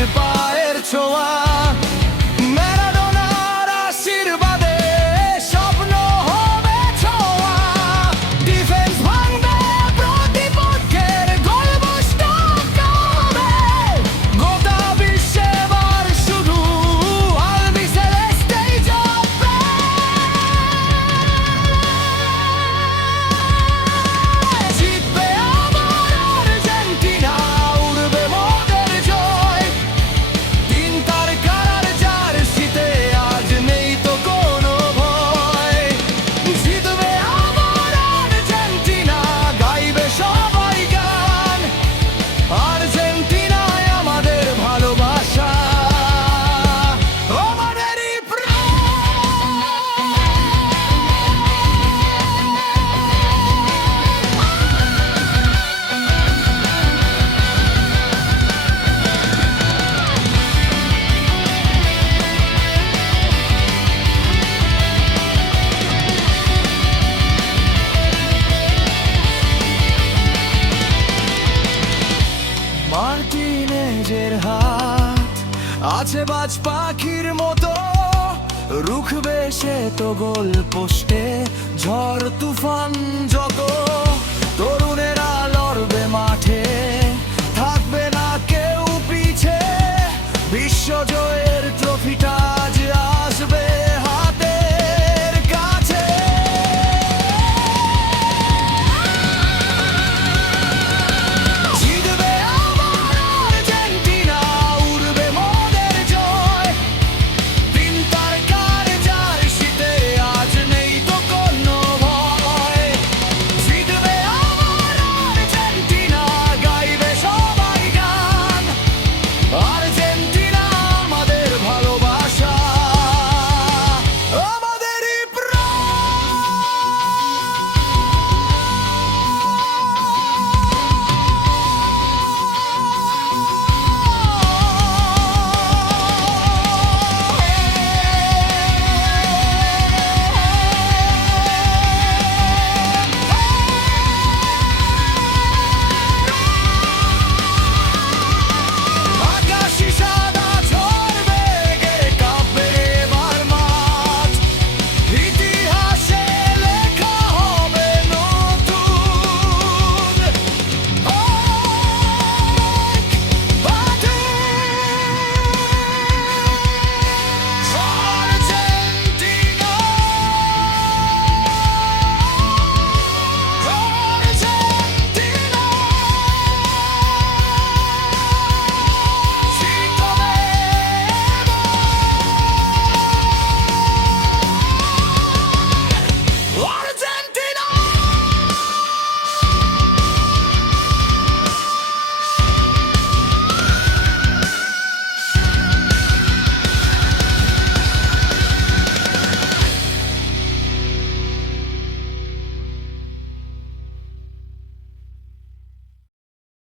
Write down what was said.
মেসির পায়ের ছোঁয়া, ম্যারাডোনার আশীর্বাদে স্বপ্ন হবে ছোঁয়া। ডিফেন্স ভাঙবে, প্রতিপক্ষের গোলপোস্ট টপকাবে। গোটা বিশ্বে এবার শুধু আলবি সেলেস্তেই জিতবে। জিতবে আবার আর্জেন্টিনা, উড়বে মোদের জয়। তিন তারকার জার্সিতে আজ নেই তো কোনো ভয়। জিতবে আবার আর্জেন্টিনা, গাইবে সবাই গান। আর্জেন্টিনায় আমাদের ভালোবাসা, আমাদেরই প্রাণ। মার্টিনেজের হাত আছে বাজ পাখির মতো, রুখবে সে তো গোল পোস্টে ঝড় তুফান যত। তরুণেরা লড়বে মাঠে